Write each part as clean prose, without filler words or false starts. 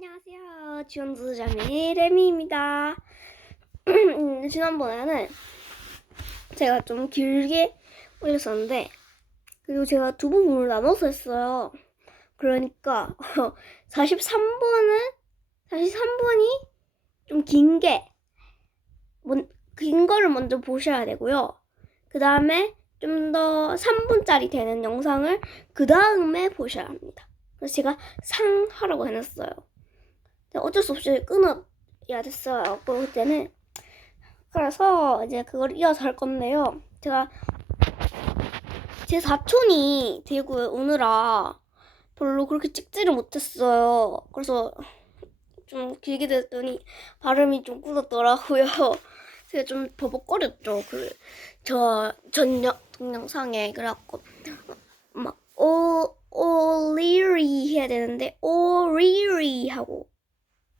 안녕하세요. 지원주자매 레미입니다. 지난번에는 제가 좀 길게 올렸었는데, 그리고 제가 두 부분을 나눠서 했어요. 그러니까 43번이 좀 긴 거를 먼저 보셔야 되고요. 그 다음에 좀 더 3분짜리 되는 영상을 그 다음에 보셔야 합니다. 그래서 제가 상하라고 해놨어요. 어쩔 수 없이 끊어야 됐어요. 그때는. 그래서 이제 그걸 이어서 할 건데요. 제가 제 사촌이 대구에 오느라 별로 그렇게 찍지를 못했어요. 그래서 좀 길게 됐더니 발음이 좀 굳었더라고요. 제가 좀 버벅거렸죠. 저 동영상에. 그래갖고 막 오리리 해야 되는데 오리리 하고,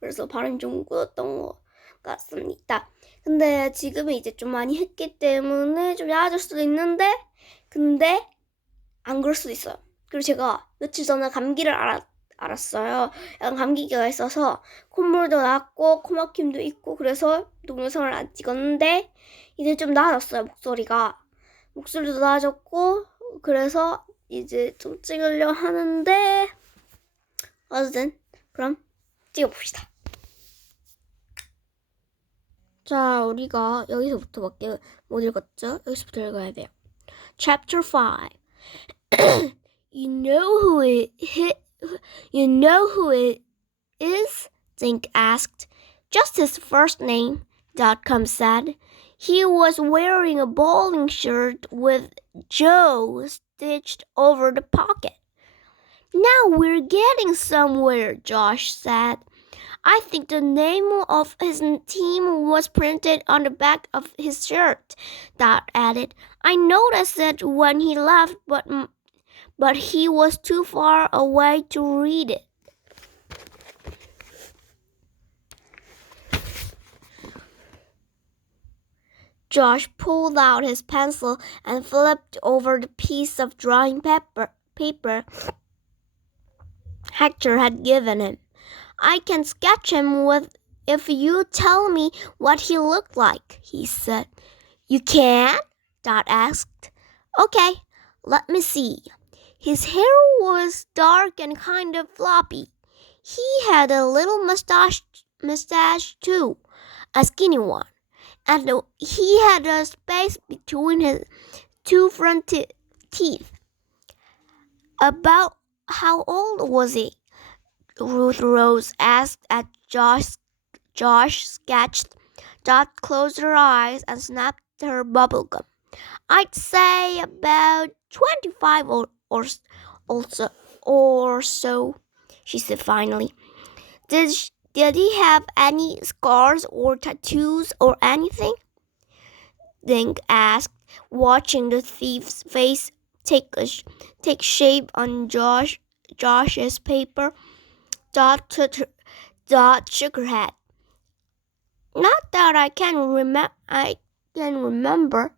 그래서 발음이 좀 굳었던 것 같습니다. 근데 지금은 이제 좀 많이 했기 때문에 좀 야해질 수도 있는데, 근데 안 그럴 수도 있어요. 그리고 제가 며칠 전에 감기를 알았어요. 약간 감기가 있어서 콧물도 났고 코막힘도 있고, 그래서 동영상을 안 찍었는데 이제 좀 나아졌어요. 목소리도 나아졌고, 그래서 이제 좀 찍으려 하는데, 어쨌든 그럼 찍어봅시다. 자, 우리가 여기서부터밖에 못 읽었죠? 여기서부터 읽어야 돼요. Chapter 5. You know who it is? Zink asked. Just his first name, .com said. He was wearing a bowling shirt with Joe stitched over the pocket. Now we're getting somewhere, Josh said. I think the name of his team was printed on the back of his shirt, Dot added. I noticed it when he left, but he was too far away to read it. Josh pulled out his pencil and flipped over the piece of drawing paper Hector had given him. I can sketch him if you tell me what he looked like, he said. You can? Dot asked. Okay, let me see. His hair was dark and kind of floppy. He had a little mustache too, a skinny one, and he had a space between his two front teeth. About how old was he? Ruth Rose asked as Josh sketched. Dot closed her eyes and snapped her bubblegum. I'd say about 25 or so, she said finally. Did he have any scars or tattoos or anything? Dink asked, watching the thief's face take shape on Josh's paper. Dot shook her head. Not that I can remember.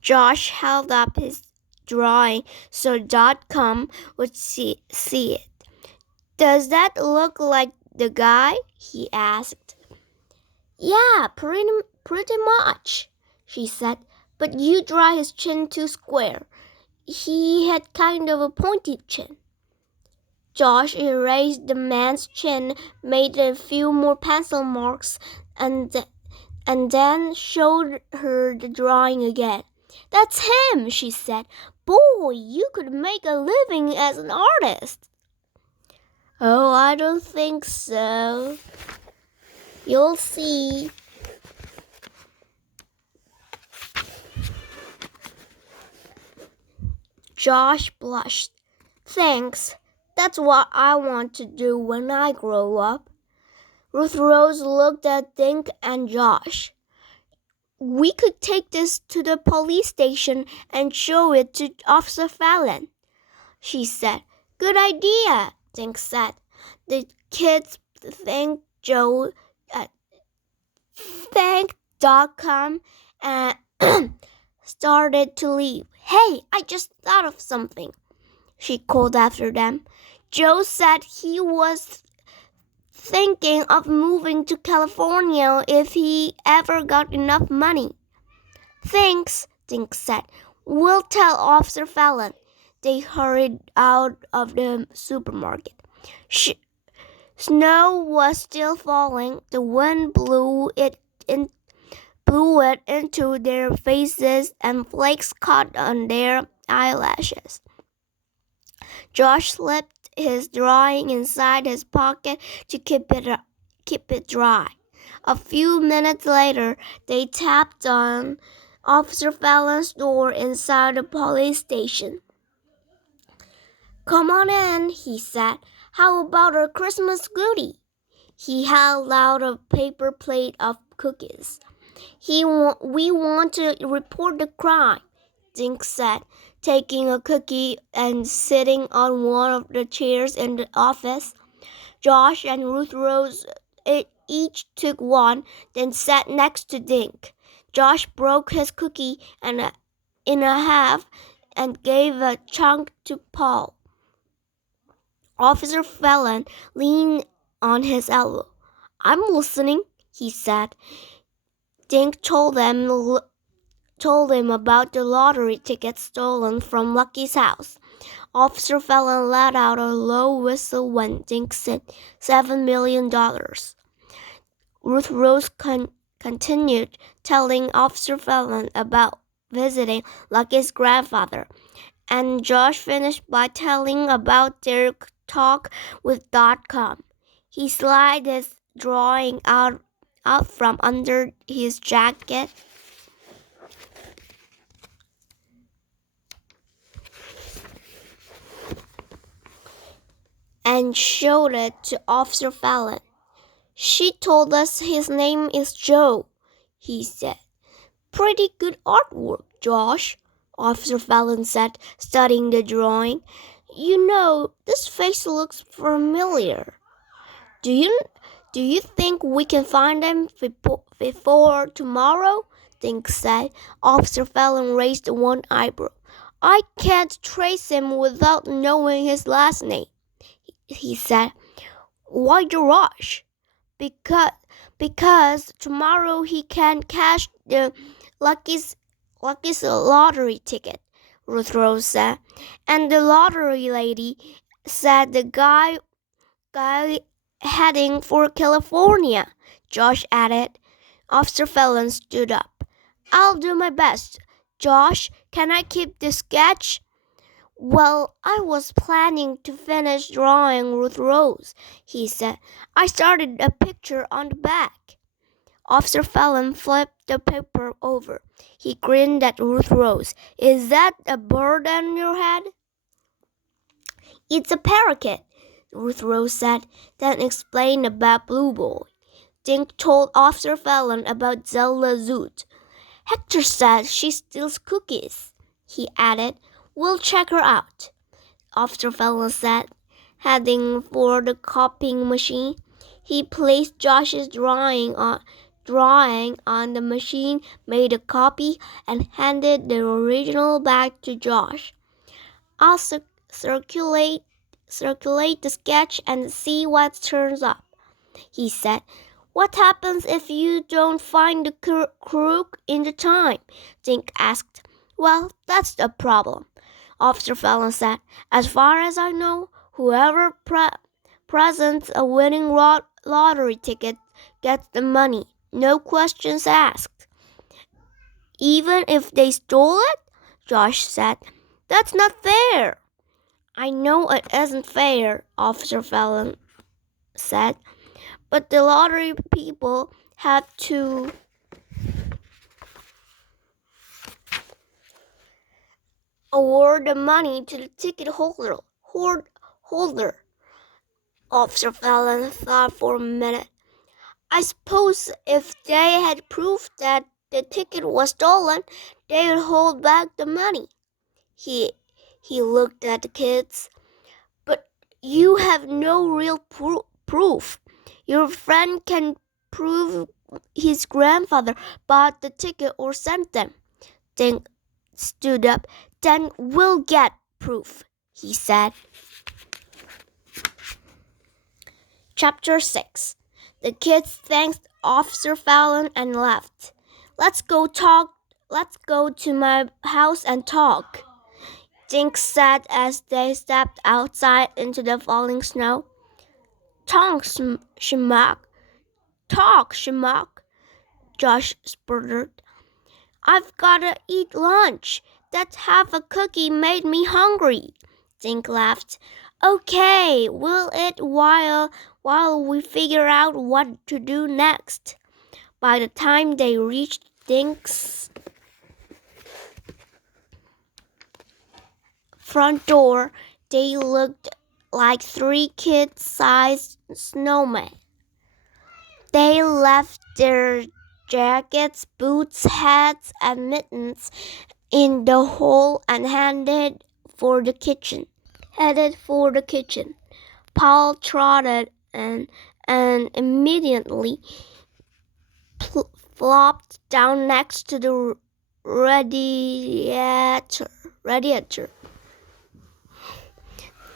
Josh held up his drawing so .com would see it. Does that look like the guy? He asked. Yeah, pretty much, she said. But you draw his chin too square. He had kind of a pointed chin. Josh erased the man's chin, made a few more pencil marks, and then showed her the drawing again. That's him, she said. Boy, you could make a living as an artist. Oh, I don't think so. You'll see. Josh blushed. Thanks. That's what I want to do when I grow up. Ruth Rose looked at Dink and Josh. We could take this to the police station and show it to Officer Fallon, she said. Good idea, Dink said. The kids thanked Joe, thanked .com, and started to leave. Hey, I just thought of something, she called after them. Joe said he was thinking of moving to California if he ever got enough money. Thanks, Dink said. We'll tell Officer Fallon. They hurried out of the supermarket. Snow was still falling. The wind blew it into their faces, and flakes caught on their eyelashes. Josh slipped his drawing inside his pocket to keep it dry. A few minutes later, they tapped on Officer Fallon's door inside the police station. Come on in, he said. How about our Christmas goodie? He held out a paper plate of cookies. We want to report the crime, Dink said, taking a cookie and sitting on one of the chairs in the office. Josh and Ruth Rose each took one, then sat next to Dink. Josh broke his cookie in a half and gave a chunk to Paul. Officer Fallon leaned on his elbow. I'm listening, he said. Dink told him about the lottery ticket stolen from Lucky's house. Officer Fallon let out a low whistle when Dink said $7 million. Ruth Rose continued telling Officer Fallon about visiting Lucky's grandfather, and Josh finished by telling about their talk with .com. He slid his drawing out from under his jacket and showed it to Officer Fallon. She told us his name is Joe, he said. Pretty good artwork, Josh, Officer Fallon said, studying the drawing. You know, this face looks familiar. Do you think we can find him before tomorrow? Dink said. Officer Fallon raised one eyebrow. I can't trace him without knowing his last name, he said. Why the rush? Because tomorrow he can cash the Lucky's lottery ticket, Ruth Rose said. And the lottery lady said the guy heading for California, Josh added. Officer Fallon stood up. I'll do my best. Josh, can I keep the sketch? Well, I was planning to finish drawing Ruth Rose, he said. I started a picture on the back. Officer Fallon flipped the paper over. He grinned at Ruth Rose. Is that a bird on your head? It's a parakeet, Ruth Rose said, then explained about Blue Boy. Dink told Officer Fallon about Zelda Zoot. Hector said she steals cookies, he added. We'll check her out, Officer Fallon said, heading for the copying machine. He placed Josh's drawing on the machine, made a copy, and handed the original back to Josh. I'll circulate the sketch and see what turns up, he said. What happens if you don't find the crook in the time? Dink asked. Well, that's the problem, Officer Fallon said. As far as I know, whoever presents a winning lottery ticket gets the money. No questions asked. Even if they stole it? Josh said. That's not fair. I know it isn't fair, Officer Fallon said. But the lottery people have to award the money to the ticket holder. Officer Fallon thought for a minute. I suppose if they had proof that the ticket was stolen, they would hold back the money. He looked at the kids. But you have no real proof. Your friend can prove his grandfather bought the ticket or sent them. Dink stood up. Then we'll get proof, he said. Chapter 6. The kids thanked Officer Fallon and left. Let's go to my house and talk, Dink said as they stepped outside into the falling snow. Talk, schmuck, Josh sputtered. I've gotta eat lunch. That half a cookie made me hungry, Dink laughed. Okay, we'll eat while we figure out what to do next. By the time they reached Dink's front door, they looked like 3 kid-sized snowmen. They left their jackets, boots, hats, and mittens in the hall and headed for the kitchen. Paul trotted and immediately flopped down next to the radiator.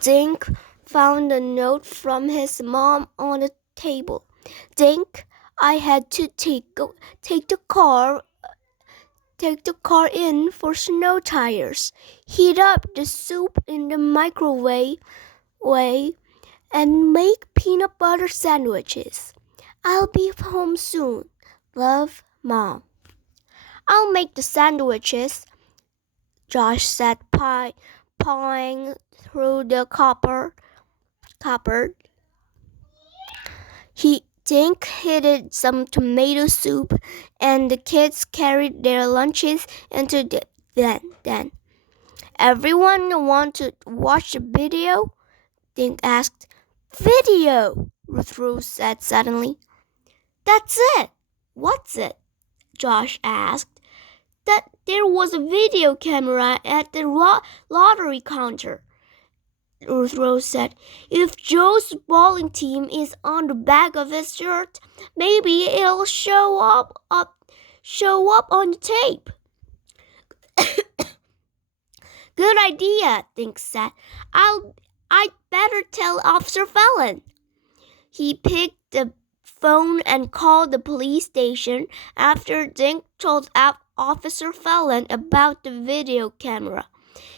Dink found a note from his mom on the table. Dink, I had to take the car in for snow tires. Heat up the soup in the microwave and make peanut butter sandwiches. I'll be home soon. Love, Mom. I'll make the sandwiches, Josh said, pawing through the cupboard. Dink heated some tomato soup, and the kids carried their lunches into the den. Everyone want to watch the video? Dink asked. Video, Ruth Rose said suddenly. That's it. What's it? Josh asked. That there was a video camera at the lottery counter, Ruth Rose said. If Joe's bowling team is on the back of his shirt, maybe it'll show up on the tape. Good idea, Dink said. I'd better tell Officer Fallon. He picked the phone and called the police station after Dink told Officer Fallon about the video camera.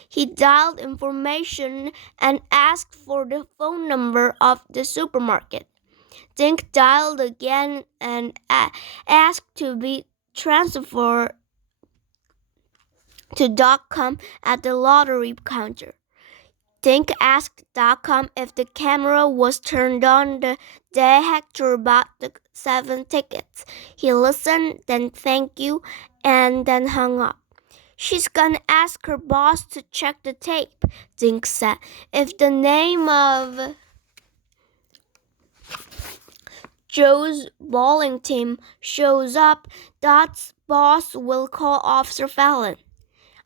He dialed information and asked for the phone number of the supermarket. Dink dialed again and asked to be transferred to .com at the lottery counter. Dink asked .com if the camera was turned on the day Hector bought the 7 tickets. He listened, then thank you, and then hung up. She's gonna ask her boss to check the tape, Dink said. If the name of Joe's bowling team shows up, Dot's boss will call Officer Fallon.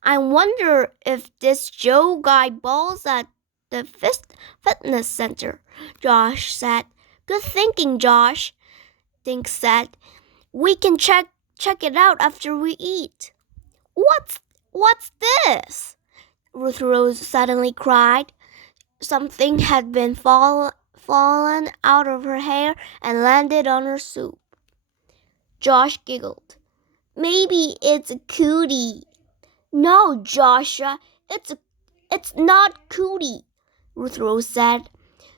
I wonder if this Joe guy bowls at the fitness center, Josh said. Good thinking, Josh, Dink said. We can check it out after we eat. What's this? Ruth Rose suddenly cried. Something had been fallen out of her hair and landed on her soup. Josh giggled. Maybe it's a cootie. No, Joshua, it's not cootie, Ruth Rose said.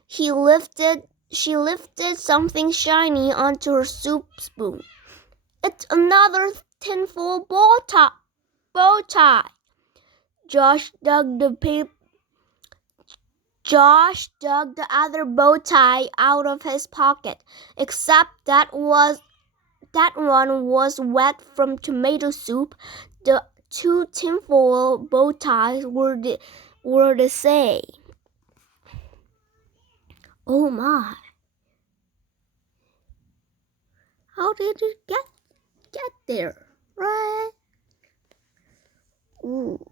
She lifted something shiny onto her soup spoon. It's another tinfoil bow tie. Josh dug the other bow tie out of his pocket, except that one was wet from tomato soup. The 2 tinfoil bow ties were the same. Oh my! How did it get there? Right? Ooh.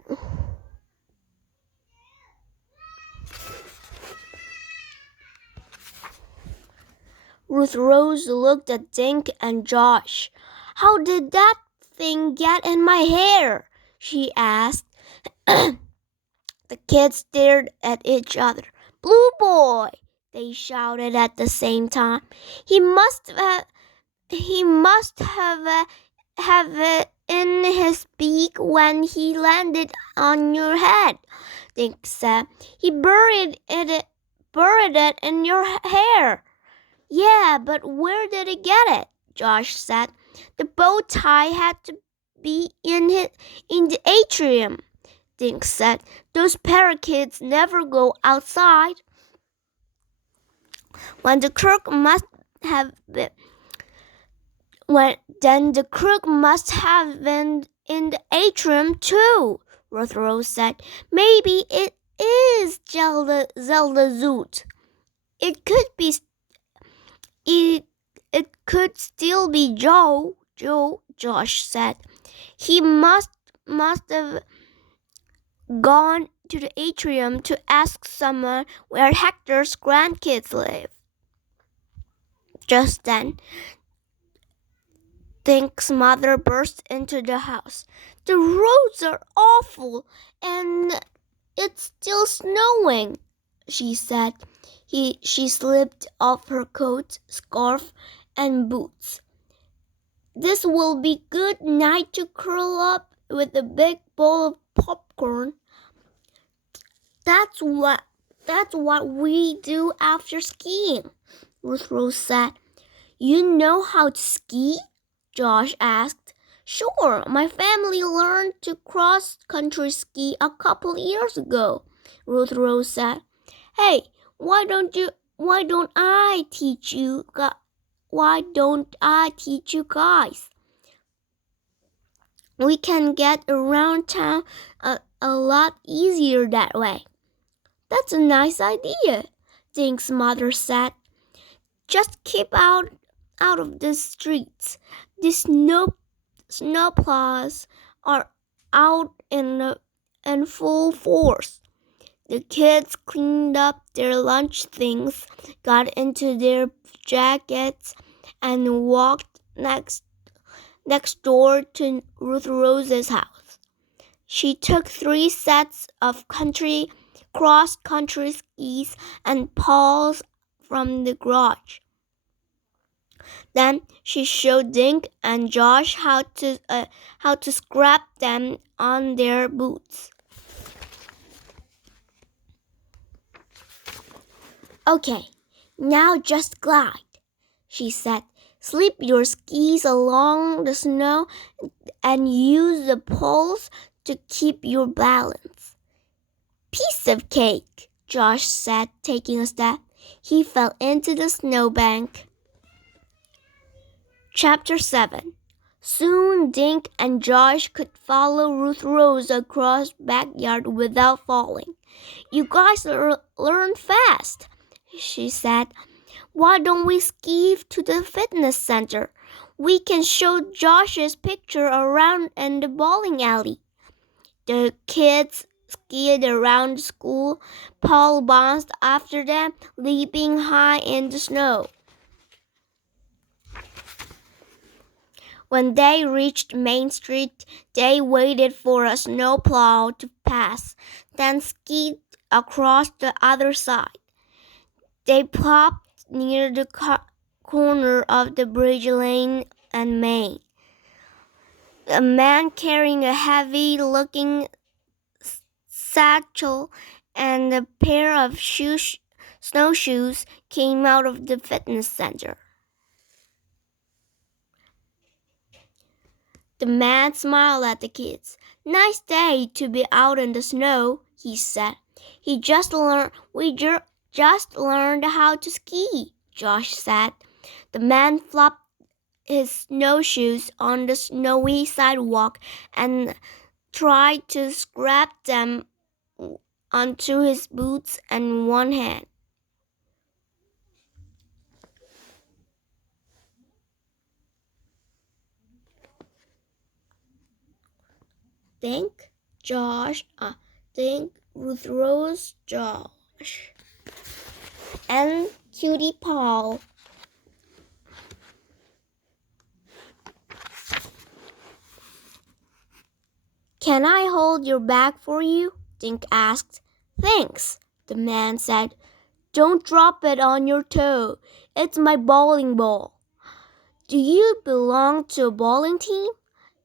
Ruth Rose looked at Dink and Josh. How did that thing get in my hair? She asked. The kids stared at each other. Blue boy, they shouted at the same time. He must have it in his beak when he landed on your head, Dink said. He buried it in your hair. Yeah, but where did he get it? Josh said. The bow tie had to be in the atrium, Dink said. Those parakeets never go outside. Then the crook must have been in the atrium too, Ruth Rose said. Maybe it is Zelda Zoot. It could still be Joe, Josh said. He must have gone to the atrium to ask someone where Hector's grandkids live. Just then, Dink's mother burst into the house. The roads are awful, and it's still snowing, she said. She slipped off her coat, scarf, and boots. This will be good night to curl up with a big bowl of popcorn. That's what we do after skiing, Ruth Rose said. You know how to ski? Josh asked. Sure, my family learned to cross-country ski a couple years ago, Ruth Rose said. Hey, why don't I teach you guys? We can get around town a lot easier that way. That's a nice idea, Dink's mother said. Just keep out of the streets. The snowplows are out in full force. The kids cleaned up their lunch things, got into their jackets, and walked next door to Ruth Rose's house. She took 3 sets of cross-country skis and poles from the garage. Then she showed Dink and Josh how to strap them on their boots. Okay, now just glide, she said. Slip your skis along the snow and use the poles to keep your balance. Piece of cake, Josh said, taking a step. He fell into the snowbank. Chapter 7. Soon Dink and Josh could follow Ruth Rose across the backyard without falling. You guys learn fast, she said. Why don't we ski to the fitness center? We can show Josh's picture around in the bowling alley. The kids skied around the school. Paul bounced after them, leaping high in the snow. When they reached Main Street, they waited for a snowplow to pass, then skied across the other side. They plopped near the corner of the Bridge Lane and Main. A man carrying a heavy-looking satchel and a pair of snowshoes came out of the fitness center. The man smiled at the kids. Nice day to be out in the snow, he said. We just learned how to ski, Josh said. The man flopped his snowshoes on the snowy sidewalk and tried to strap them onto his boots in one hand. Dink, Ruth Rose, Josh, and Cutie Paul. Can I hold your bag for you? Dink asked. Thanks, the man said. Don't drop it on your toe. It's my bowling ball. Do you belong to a bowling team?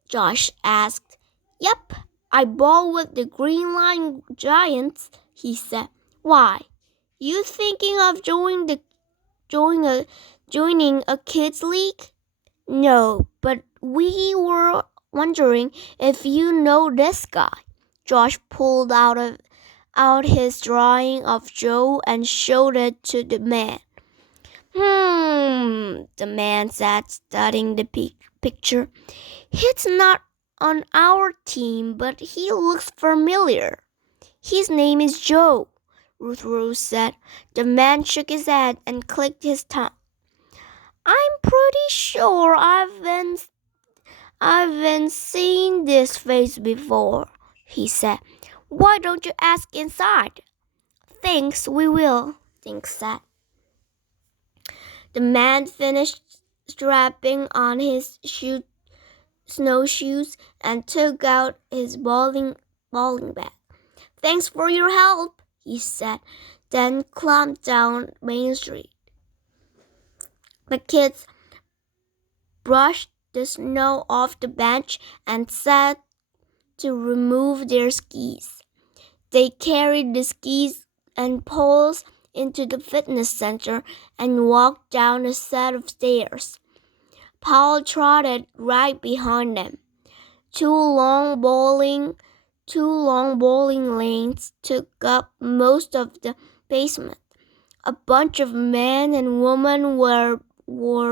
Josh asked. Yep, I bowl with the Green Line Giants, he said. Why? You thinking of joining a kids league? No, but we were wondering if you know this guy. Josh pulled out his drawing of Joe and showed it to the man. The man said, studying the picture. He's not on our team, but he looks familiar. His name is Joe, Ruth Rose said. The man shook his head and clicked his tongue. I'm pretty sure I've been seeing this face before, he said. Why don't you ask inside? Thanks, we will, Dink said. The man finished strapping on his snowshoes and took out his bowling bag. Thanks for your help, he said, then climbed down Main Street. The kids brushed the snow off the bench and sat to remove their skis. They carried the skis and poles into the fitness center and walked down a set of stairs. Paul trotted right behind them. Two long bowling lanes took up most of the basement. A bunch of men and women were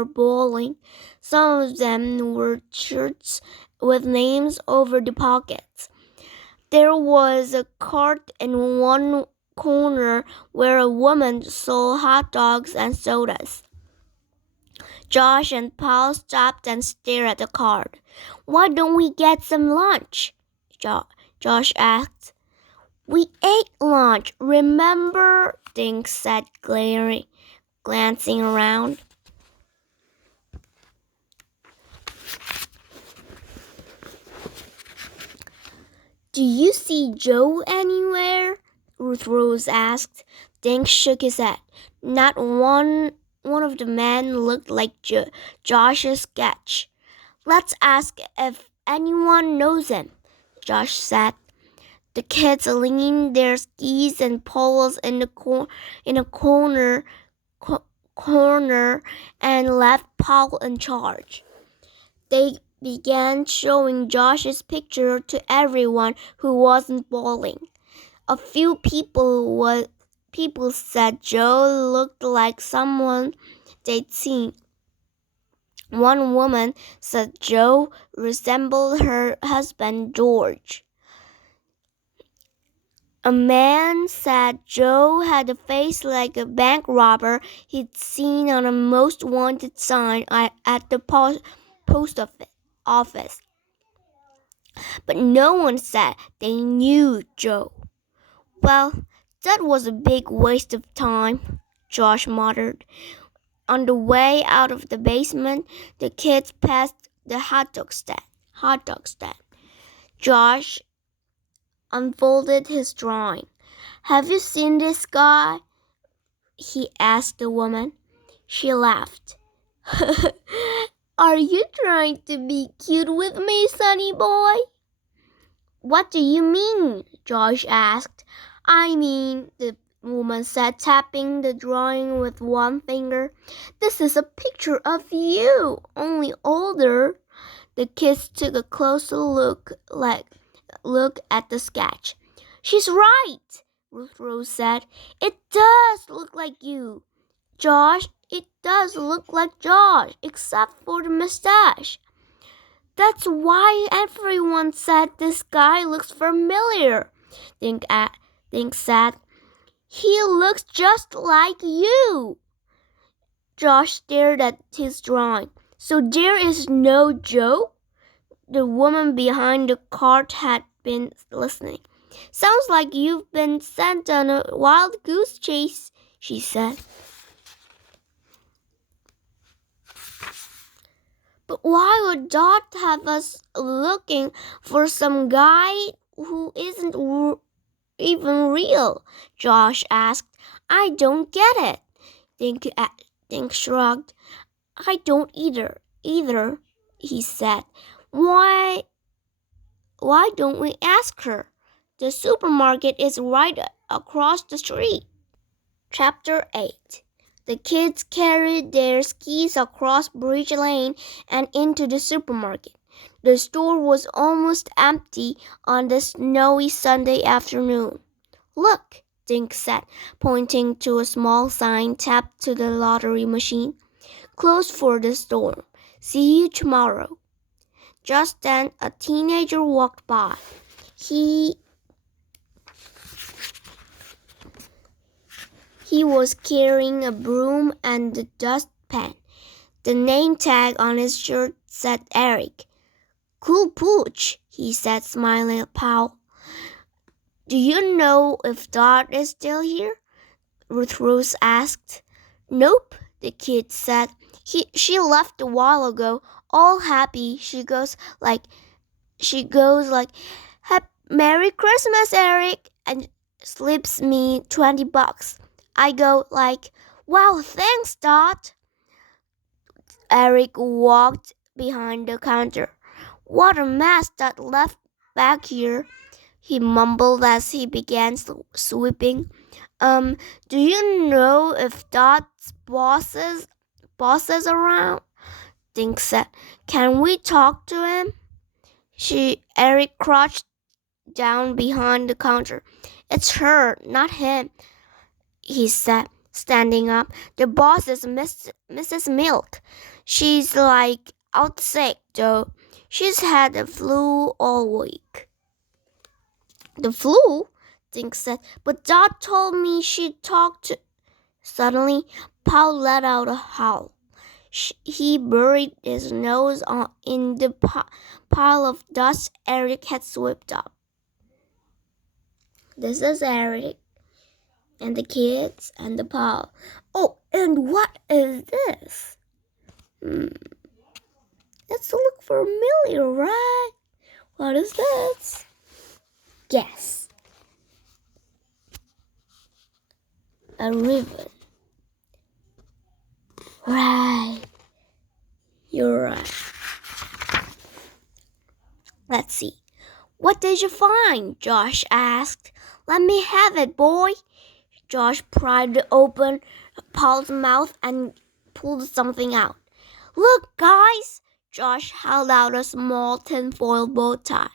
bowling. Some of them wore shirts with names over the pockets. There was a cart in one corner where a woman sold hot dogs and sodas. Josh and Paul stopped and stared at the cart. Why don't we get some lunch? Josh asked. We ate lunch, remember? Dink said, glancing around. Do you see Joe anywhere? Ruth Rose asked. Dink shook his head. Not one of the men looked like Josh's sketch. Let's ask if anyone knows him, Josh said. The kids leaned their skis and poles in a corner and left Paul in charge. They began showing Josh's picture to everyone who wasn't bowling. A few people said Joe looked like someone they'd seen. One woman said Joe resembled her husband George. A man said Joe had a face like a bank robber he'd seen on a most wanted sign at the post office. But no one said they knew Joe. Well, that was a big waste of time, Josh muttered. On the way out of the basement, the kids passed the hot dog stand. Josh unfolded his drawing. Have you seen this guy? He asked the woman. She laughed. Are you trying to be cute with me, sonny boy? What do you mean? Josh asked. I mean, the woman said, tapping the drawing with one finger. This is a picture of you, only older. The kids took a closer look at the sketch. She's right, Ruth Rose said. It does look like you. Josh, it does look like Josh, except for the mustache. That's why everyone said this guy looks familiar, Dink said. He looks just like you. Josh stared at his drawing. So there is no Joe? The woman behind the cart had been listening. Sounds like you've been sent on a wild goose chase, she said. But why would Dot have us looking for some guy who isn't even real? Josh asked. I don't get it. Dink shrugged. I don't either, he said. Why don't we ask her? The supermarket is right across the street. Chapter 8. The kids carried their skis across Bridge Lane and into the supermarket. The store was almost empty on the snowy Sunday afternoon. Look, Dink said, pointing to a small sign tapped to the lottery machine. Closed for the storm. See you tomorrow. Just then, a teenager walked by. He was carrying a broom and a dustpan. The name tag on his shirt said Eric. Cool pooch, he said, smiling at Paul. Do you know if Dot is still here? Ruth Rose asked. Nope, the kid said. She left a while ago, all happy. She goes like, Merry Christmas, Eric, and slips me $20. I go like, wow, thanks, Dot. Eric walked behind the counter. What a mess Dot left back here, he mumbled as he began sweeping. Do you know if Dot's boss is around? Dink said. Can we talk to him? Eric crouched down behind the counter. It's her, not him, he said, standing up. The boss is Mrs. Milk. She's like out sick, though. She's had the flu all week. The flu? Dink said. But Dot told me she'd talk to... Suddenly, Paul let out a howl. He buried his nose in the pile of dust Eric had swept up. This is Eric and the kids and the pile. Oh, and what is this? It's look familiar, right? What is this? Guess. A ribbon. Right. You're right. Let's see. What did you find? Josh asked. Let me have it, boy. Josh pried open Paul's mouth and pulled something out. Look, guys! Josh held out a small tinfoil bow tie.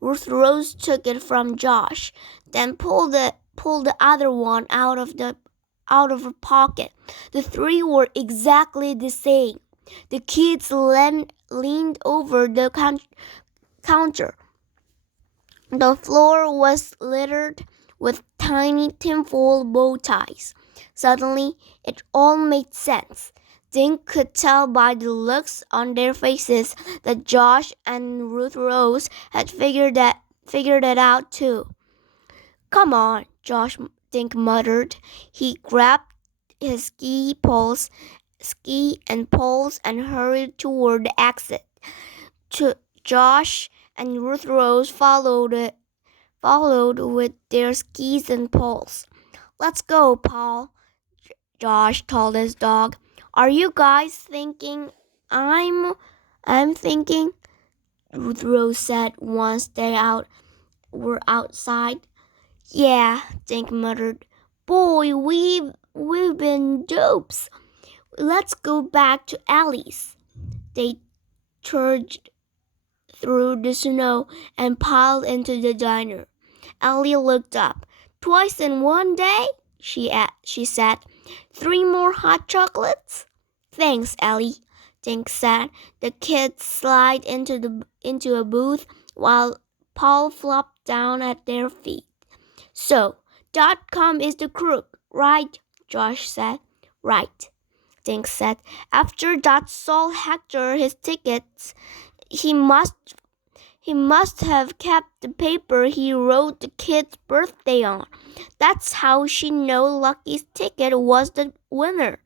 Ruth Rose took it from Josh, then pulled the other one out of her pocket. The three were exactly the same. The kids leaned over the counter. The floor was littered with tiny tinfoil bow ties. Suddenly, it all made sense. Dink could tell by the looks on their faces that Josh and Ruth Rose had figured it out too. Come on, Dink muttered. He grabbed his ski and poles and hurried toward the exit. Josh and Ruth Rose followed with their skis and poles. Let's go, Paul, Josh told his dog. Are you guys thinking I'm thinking? Ruth Rose said once they were outside. Yeah, Dink muttered. Boy, we've been dopes. Let's go back to Allie's. They trudged through the snow and piled into the diner. Allie looked up. Twice in one day? She said. 3 more hot chocolates? Thanks, Allie, Dink said. The kids slid into a booth while Paul flopped down at their feet. So, .com is the crook, right? Josh said. Right, Dink said. After Dot sold Hector his tickets, he must have kept the paper he wrote the kid's birthday on. That's how she knew Lucky's ticket was the winner.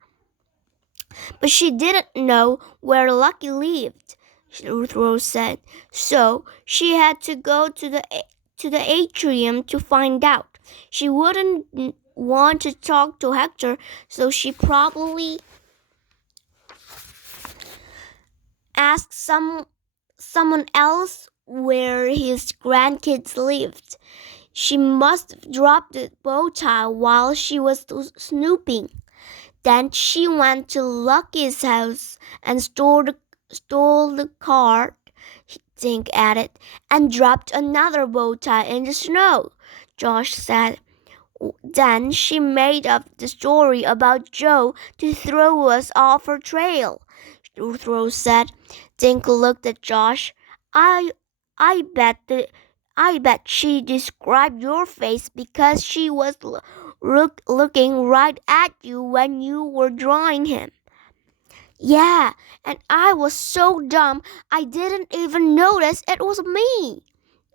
But she didn't know where Lucky lived, Ruth Rose said. So she had to go to the to the atrium to find out. She wouldn't want to talk to Hector, so she probably asked someone else where his grandkids lived. She must have dropped the bow tie while she was snooping. Then she went to Lucky's house and stole the card, Dink added, and dropped another bow tie in the snow, Josh said. Then she made up the story about Joe to throw us off her trail, Rose said. Dink looked at Josh. I bet she described your face because she was looking right at you when you were drawing him. Yeah, and I was so dumb I didn't even notice it was me,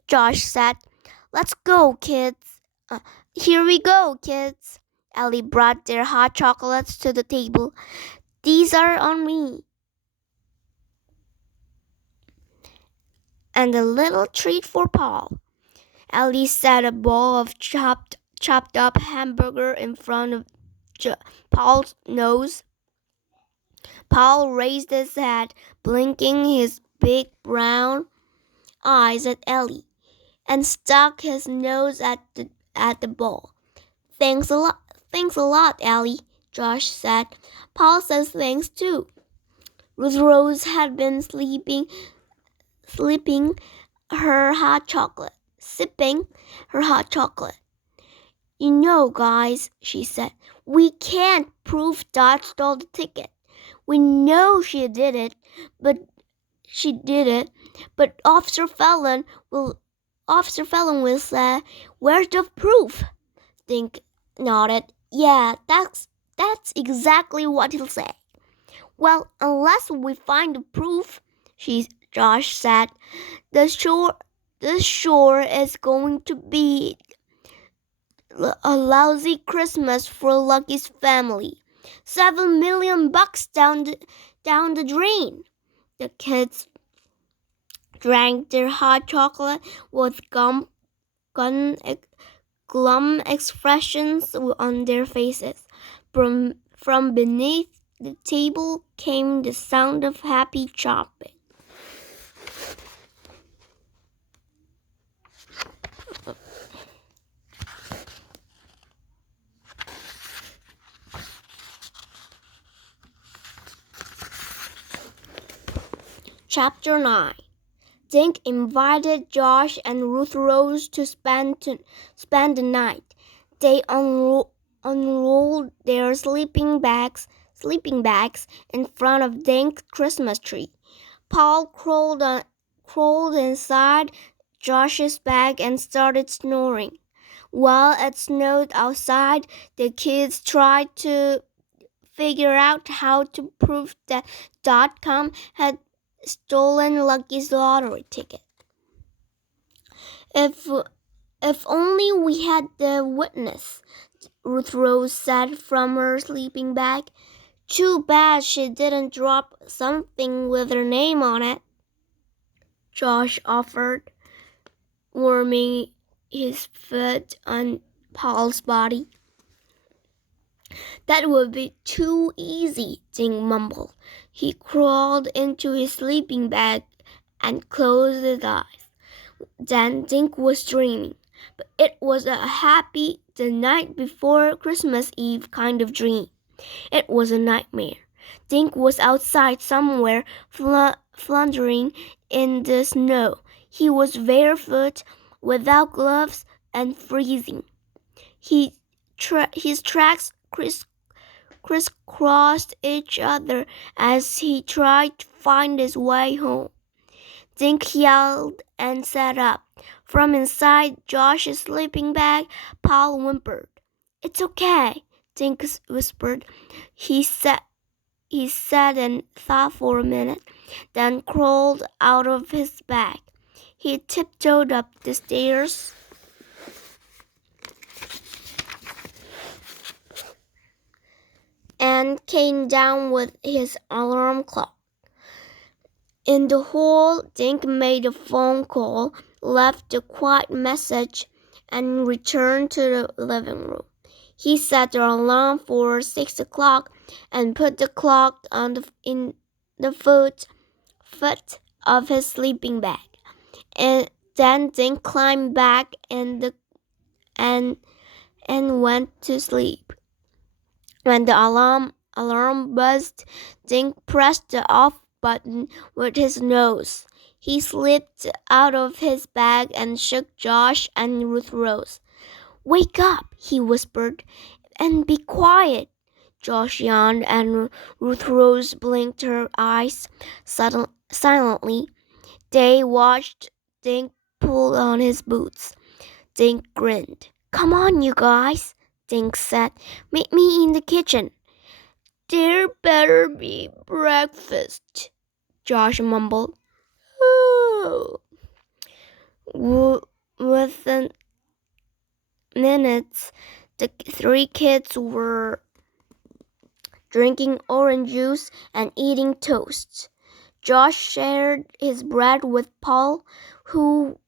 Josh said. Let's go, kids. Here we go, kids. Ellie brought their hot chocolates to the table. These are on me. And a little treat for Paul. Ellie set a bowl of chopped up hamburger in front of Paul's nose. Paul raised his head, blinking his big brown eyes at Ellie, and stuck his nose at the bowl. Thanks a lot, Ellie, Josh said. Paul says thanks too. Ruth Rose had been sipping her hot chocolate. You know, guys, she said, we can't prove Dot stole the ticket. We know she did it, but Officer Fallon will say, where's the proof? Dink nodded. Yeah, that's exactly what he'll say. Well, unless we find the proof, Josh said, the sure is going to be a lousy Christmas for Lucky's family. $7 million down the drain. The kids drank their hot chocolate with glum expressions on their faces. From beneath the table came the sound of happy chopping. Chapter 9. Dink invited Josh and Ruth Rose to spend the night. They unrolled their sleeping bags in front of Dink's Christmas tree. Paul crawled inside Josh's bag and started snoring. While it snowed outside, the kids tried to figure out how to prove that .com had stolen Lucky's lottery ticket. If only we had the witness, Ruth Rose said from her sleeping bag. Too bad she didn't drop something with her name on it, Josh offered, warming his foot on Paul's body. That would be too easy, Dink mumbled. He crawled into his sleeping bag and closed his eyes. Then Dink was dreaming, but it was a happy, the night before Christmas Eve kind of dream. It was a nightmare. Dink was outside somewhere, floundering in the snow. He was barefoot, without gloves, and freezing. His tracks crisscrossed each other as he tried to find his way home. Dink yelled and sat up. From inside Josh's sleeping bag, Paul whimpered. It's okay, Dink whispered. He sat and thought for a minute, then crawled out of his bag. He tiptoed up the stairs and came down with his alarm clock. In the hall, Dink made a phone call left a quiet message, and returned to the living room. He set the alarm for 6 o'clock and put the clock in the foot of his sleeping bag. And then Dink climbed back and went to sleep. When the alarm buzzed, Dink pressed the off button with his nose. He slipped out of his bag and shook Josh and Ruth Rose. "Wake up," he whispered, "and be quiet." Josh yawned and Ruth Rose blinked her eyes silently. They watched Dink pull on his boots. Dink grinned. "Come on, you guys," Dink said. "Meet me in the kitchen." "There better be breakfast," Josh mumbled. "Oh." Within minutes, the three kids were drinking orange juice and eating toast. Josh shared his bread with Paul, who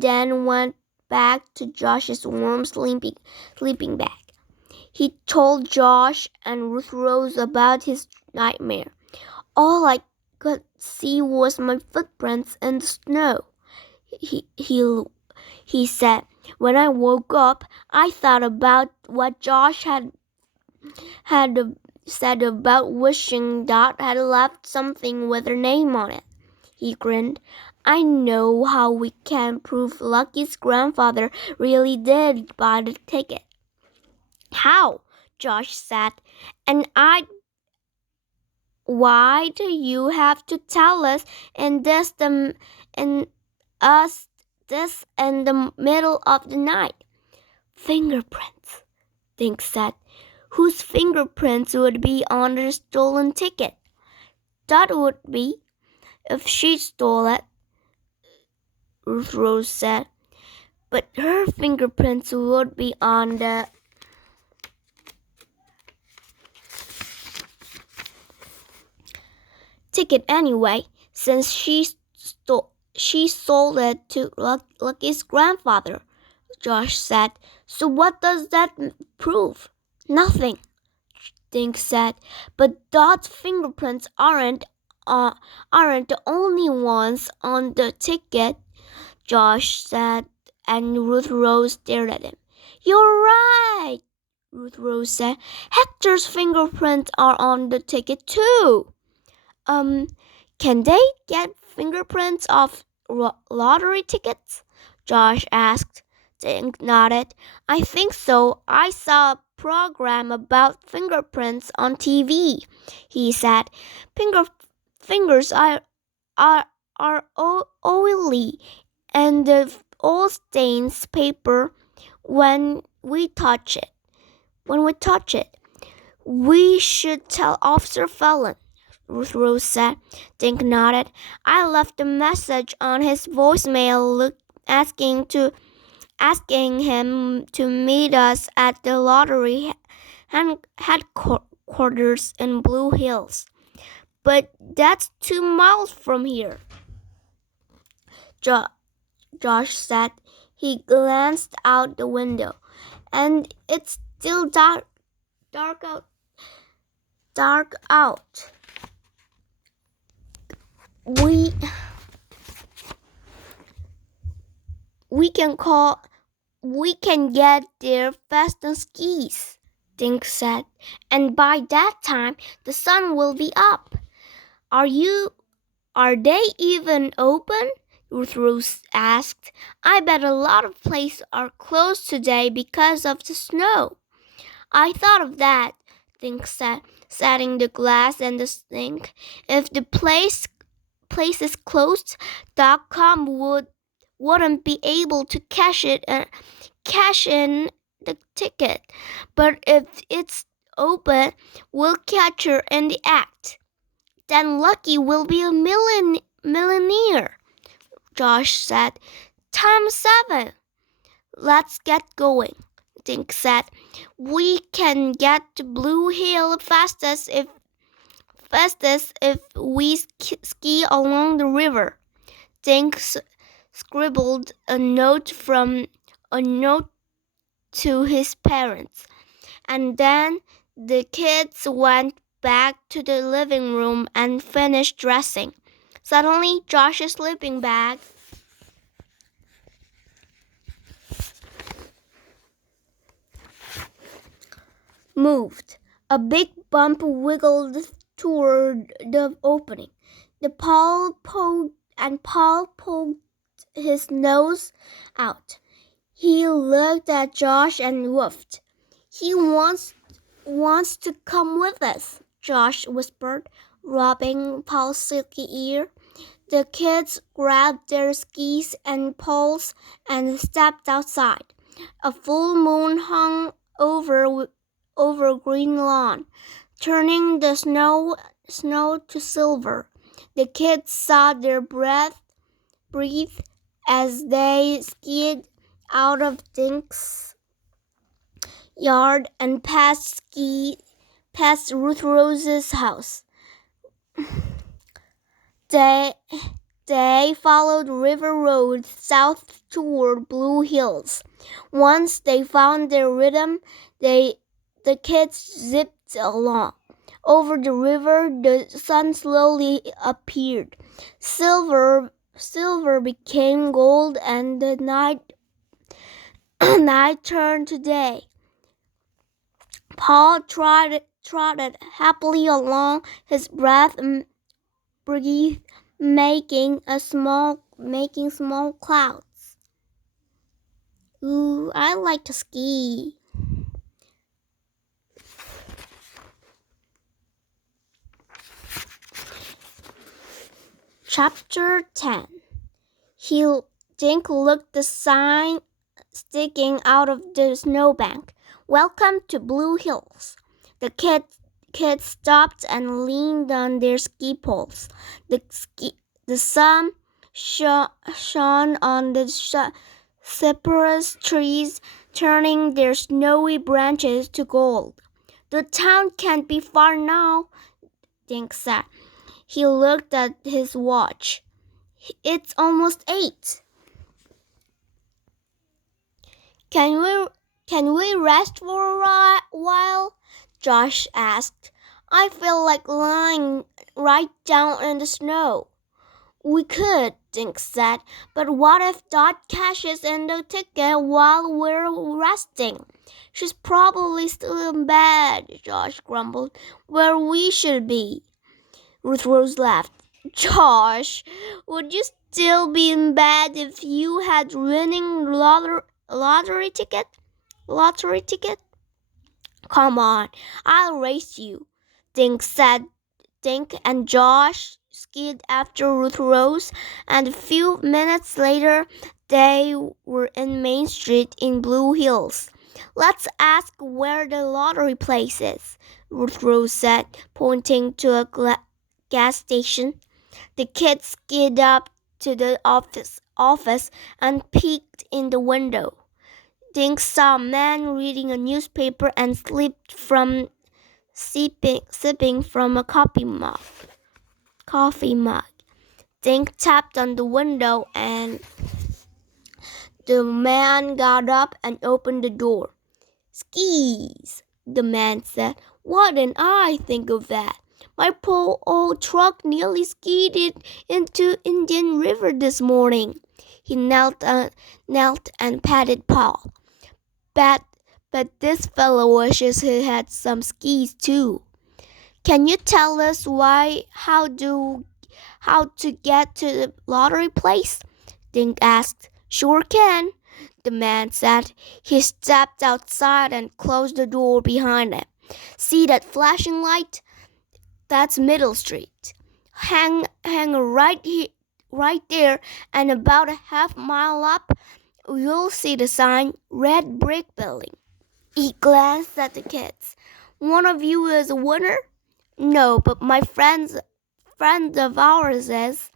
then went back to Josh's warm sleeping bag. He told Josh and Ruth Rose about his nightmare. "All I could see was my footprints in the snow," he said. "When I woke up, I thought about what Josh had said about wishing Dot had left something with her name on it." He grinned. "I know how we can prove Lucky's grandfather really did buy the ticket." "How?" Josh said. "And why do you have to tell us in this in the middle of the night?" "Fingerprints," Dink said. "Whose fingerprints would be on the stolen ticket?" "Dot would be, if she stole it," Ruth Rose said. "But her fingerprints would be on the ticket anyway, since she sold it to Lucky's grandfather," Josh said. "So what does that prove?" "Nothing," Dink said. "But Dot's fingerprints aren't the only ones on the ticket," Josh said, and Ruth Rose stared at him. "You're right," Ruth Rose said. "Hector's fingerprints are on the ticket too." Can they get fingerprints off lottery tickets?" Josh asked. Dink nodded. "I think so. I saw a program about fingerprints on TV," he said. Fingers are oily, and the oil stains paper when we touch it. We should tell Officer Fallon," Ruth Rose said. Dink nodded. "I left a message on his voicemail asking him to meet us at the lottery headquarters in Blue Hills. But that's 2 miles from here," Josh said. He glanced out the window. "And it's still dark out. We can get there fast on skis," Dink said. "And by that time the sun will be up." Are they even open?" Ruth Rose asked. "I bet a lot of places are closed today because of the snow." "I thought of that," Dink said, setting the glass in the sink. "If the place is closed, .com wouldn't be able to cash in the ticket. But if it's open, we'll catch her in the act. Then Lucky will be a millionaire," Josh said. "Time 7. Let's get going," Dink said. "We can get to Blue Hill fastest if we ski along the river." Dink scribbled a note to his parents, and then the kids went back to the living room and finished dressing. Suddenly, Josh's sleeping bag moved. A big bump wiggled toward the opening. Paul poked his nose out. He looked at Josh and woofed. "He wants to come with us," Josh whispered, rubbing Paul's silky ear. The kids grabbed their skis and poles and stepped outside. A full moon hung over green lawn, turning the snow to silver. The kids saw their breathe as they skied out of Dink's yard and past Ruth Rose's house. They followed River Road south toward Blue Hills. Once they found their rhythm, the kids zipped along. Over the river, the sun slowly appeared. Silver became gold, and the night turned to day. Paul trotted happily along, his breath making small clouds. Ooh, I like to ski. Chapter 10. Dink looked the sign sticking out of the snowbank. "Welcome to Blue Hills." The kids stopped and leaned on their ski poles. The sun shone on the cypress trees, turning their snowy branches to gold. "The town can't be far now," Dink said. He looked at his watch. "It's almost 8. Can we rest for a while?" Josh asked. "I feel like lying right down in the snow." "We could," Dink said, "but what if Dot cashes in the ticket while we're resting?" "She's probably still in bed," Josh grumbled. "Where we should be." Ruth Rose laughed. "Josh, would you still be in bed if you had winning lottery ticket? Come on, I'll race you," Dink said. Dink and Josh skied after Ruth Rose, and a few minutes later they were in Main Street in Blue Hills. "Let's ask where the lottery place is," Ruth Rose said, pointing to a gas station. The kids skied up to the office and peeked in the window. Dink saw a man reading a newspaper and slipped from sipping from a coffee mug. Dink tapped on the window and the man got up and opened the door. "Skis," the man said. "Why didn't I think of that? My poor old truck nearly skied it into Indian River this morning." He knelt and patted Paul. But this fellow wishes he had some skis too. "Can you tell us how to get to the lottery place?" Dink asked. "Sure can," the man said. He stepped outside and closed the door behind him. "See that flashing light? That's Middle Street. Hang right there, and about a half-mile up, you'll see the sign, Red Brick Building." He glanced at the kids. "One of you is a winner?" "No, but my friend of ours is,"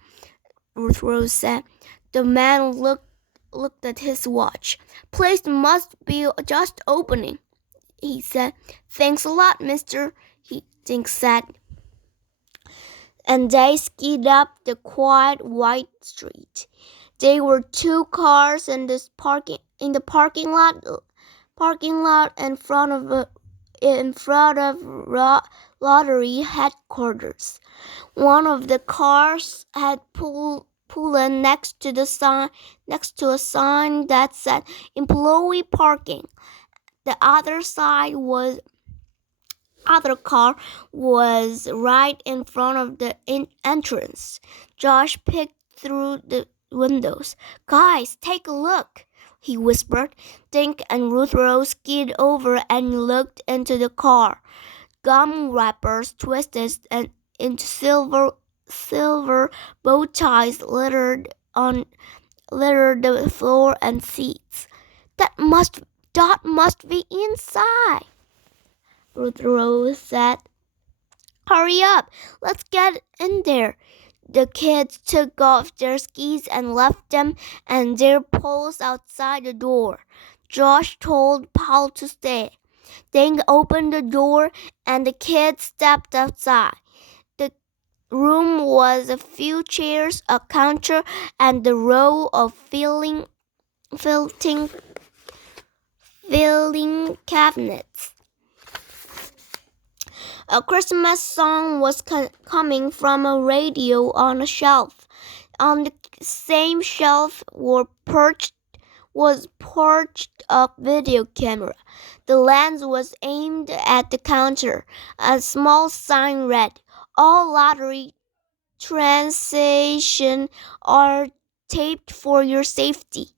Ruth Rose said. The man looked at his watch. "Place must be just opening," he said. "Thanks a lot, mister," Dink said. And they skied up the quiet white street. There were two cars in the parking lot in front of lottery headquarters. One of the cars had pulled in next to a sign that said employee parking. The other car was right in front of the entrance. Josh peeked through the windows. "Guys, take a look," he whispered. Dink and Ruth Rose skied over and looked into the car. Gum wrappers twisted into silver bow ties littered the floor and seats. Dot must be inside," Ruth Rose said. "Hurry up, let's get in there." The kids took off their skis and left them and their poles outside the door. Josh told Paul to stay. Dink opened the door and the kids stepped outside. The room was a few chairs, a counter, and a row of filling cabinets. A Christmas song was coming from a radio on a shelf. On the same shelf was perched a video camera. The lens was aimed at the counter. A small sign read, "All lottery transactions are taped for your safety."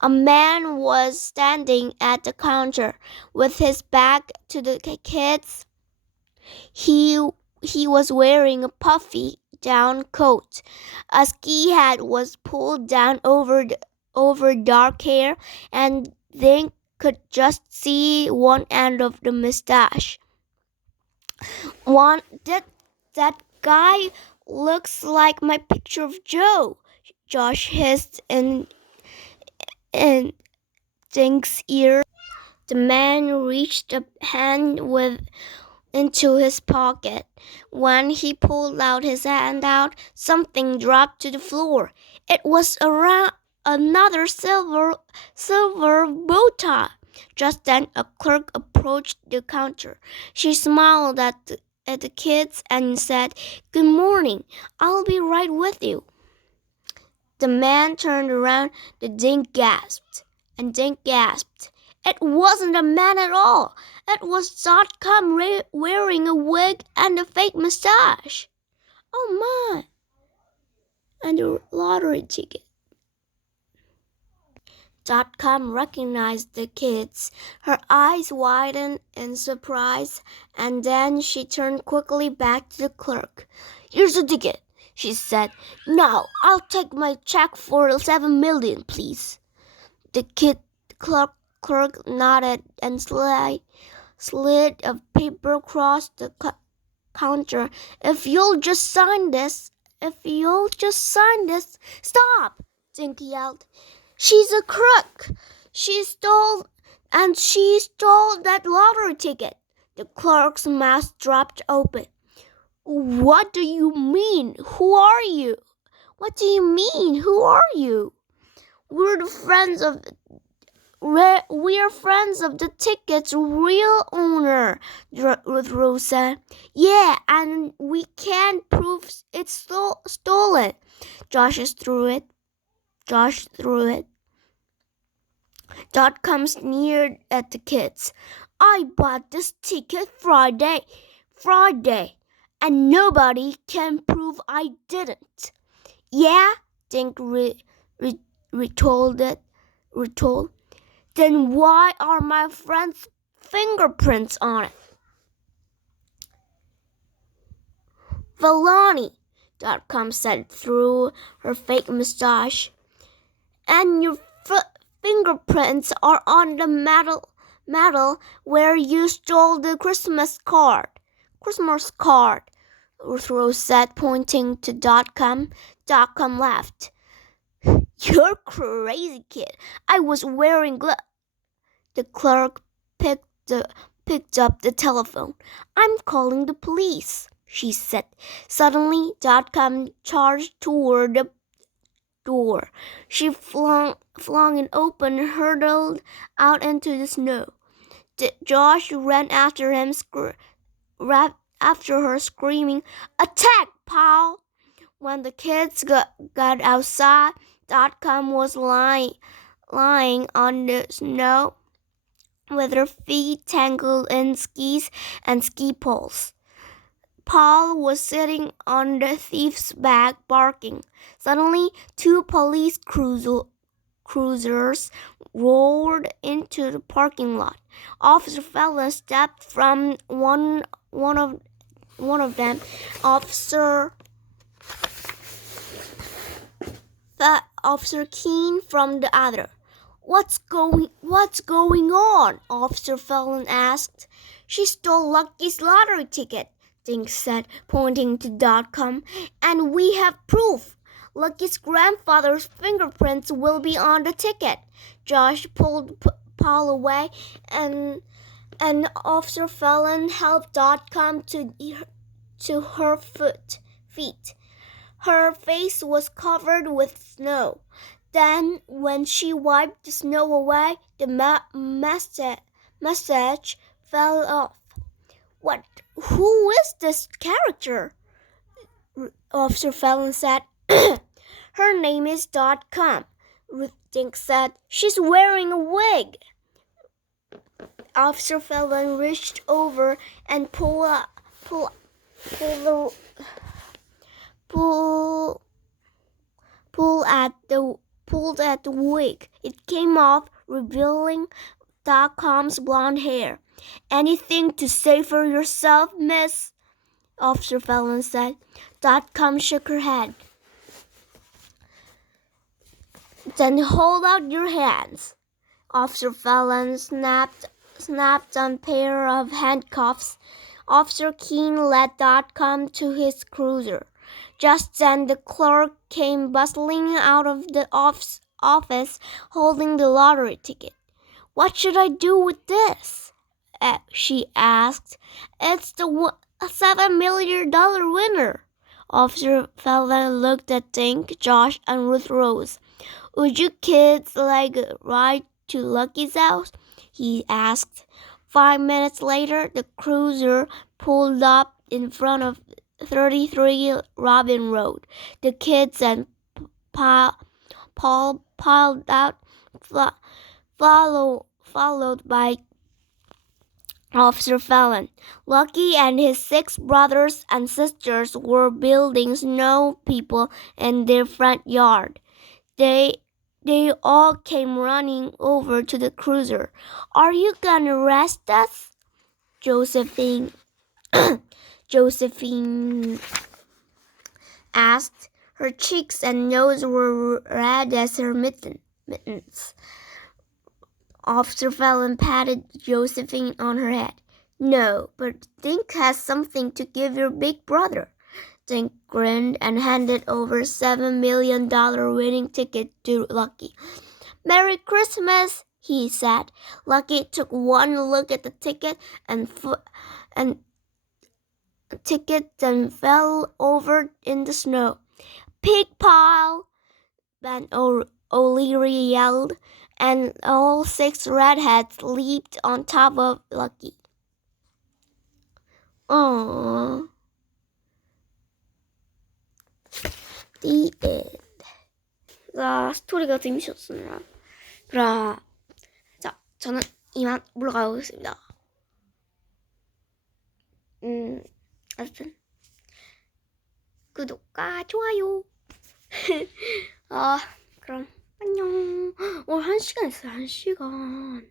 A man was standing at the counter with his back to the kids. He was wearing a puffy down coat. A ski hat was pulled down over dark hair, and they could just see one end of the mustache. That guy looks like my picture of Joe," Josh hissed in Dink's ear. The man reached a hand into his pocket. When he pulled his hand out, something dropped to the floor. It was another silver bow tie. Just then a clerk approached the counter. She smiled at the kids and said, "Good morning. I'll be right with you." The man turned around. Dink gasped. It wasn't a man at all. It was .com wearing a wig and a fake mustache. "Oh my!" And a lottery ticket. .com recognized the kids. Her eyes widened in surprise, and then she turned quickly back to the clerk. "Here's the ticket," she said. "Now I'll take my check for $7 million, please." The clerk nodded and slid a paper across the counter. If you'll just sign this. "Stop!" Dink yelled. "She's a crook. She stole that lottery ticket." The clerk's mouth dropped open. "What do you mean? Who are you?" "What do you mean? Who are you?" We're friends of the ticket's real owner," Ruth Rose said. "Yeah, and we can't prove it's stolen." Josh threw it. .com sneered at the kids. "I bought this ticket Friday, and nobody can prove I didn't." "Yeah?" Dink retold. "Then why are my friend's fingerprints on it?" "Villani," .com said through her fake mustache. "And your fingerprints are on the metal where you stole the Christmas card," Ruth Rose said, pointing to .com. .com laughed. "You're crazy, kid. I was wearing gloves." The clerk picked up the telephone. "I'm calling the police," she said. Suddenly, .com charged toward door. She flung it open and hurtled out into the snow. Josh ran after after her, screaming, "Attack, Paul!" When the kids got outside, .com was lying on the snow with her feet tangled in skis and ski poles. Paul was sitting on the thief's back barking. Suddenly, two police cruisers roared into the parking lot. Officer Fallon stepped from one of them. Officer Keene from the other. What's going on?" Officer Fallon asked. "She stole Lucky's lottery ticket," Dink said, pointing to .com, "and we have proof. Lucky's grandfather's fingerprints will be on the ticket." Josh pulled Paul away, and Officer Fallon helped .com to her feet. Her face was covered with snow. Then, when she wiped the snow away, the mustache fell off. Who is this character?" Officer Fallon said. "Her name is .com," Dink said. "She's wearing a wig." Officer Fallon reached over and pulled at the wig. It came off, revealing .com's blonde hair. "Anything to say for yourself, miss?" Officer Fallon said. .com shook her head. "Then hold out your hands." Officer Fallon snapped on a pair of handcuffs. Officer Keene led .com to his cruiser. Just then the clerk came bustling out of the office holding the lottery ticket. "What should I do with this?" she asked. "It's the $7 million winner." Officer Fallon looked at Dink, Josh, and Ruth Rose. "Would you kids like a ride to Lucky's house?" he asked. 5 minutes later, the cruiser pulled up in front of 33 Robin Road. The kids and Paul piled out, followed by Officer Fallon. Lucky and his 6 brothers and sisters were building snow people in their front yard. They all came running over to the cruiser. "Are you gonna arrest us?" Josephine asked. Her cheeks and nose were red as her mittens. Officer Fallon patted Josephine on her head. "No, but Dink has something to give your big brother." Dink grinned and handed over $7 million winning ticket to Lucky. "Merry Christmas," he said. Lucky took one look at the ticket and fell over in the snow. "Pig pile!" Ben O'Leary yelled, and all 6 redheads leaped on top of Lucky. Aww. The end. 스토리가 재밌었습니다. 자, 저는 이만 물러가보겠습니다. 하여튼 구독과 좋아요. 그럼 안녕. 오늘 1시간 했어요. 1시간.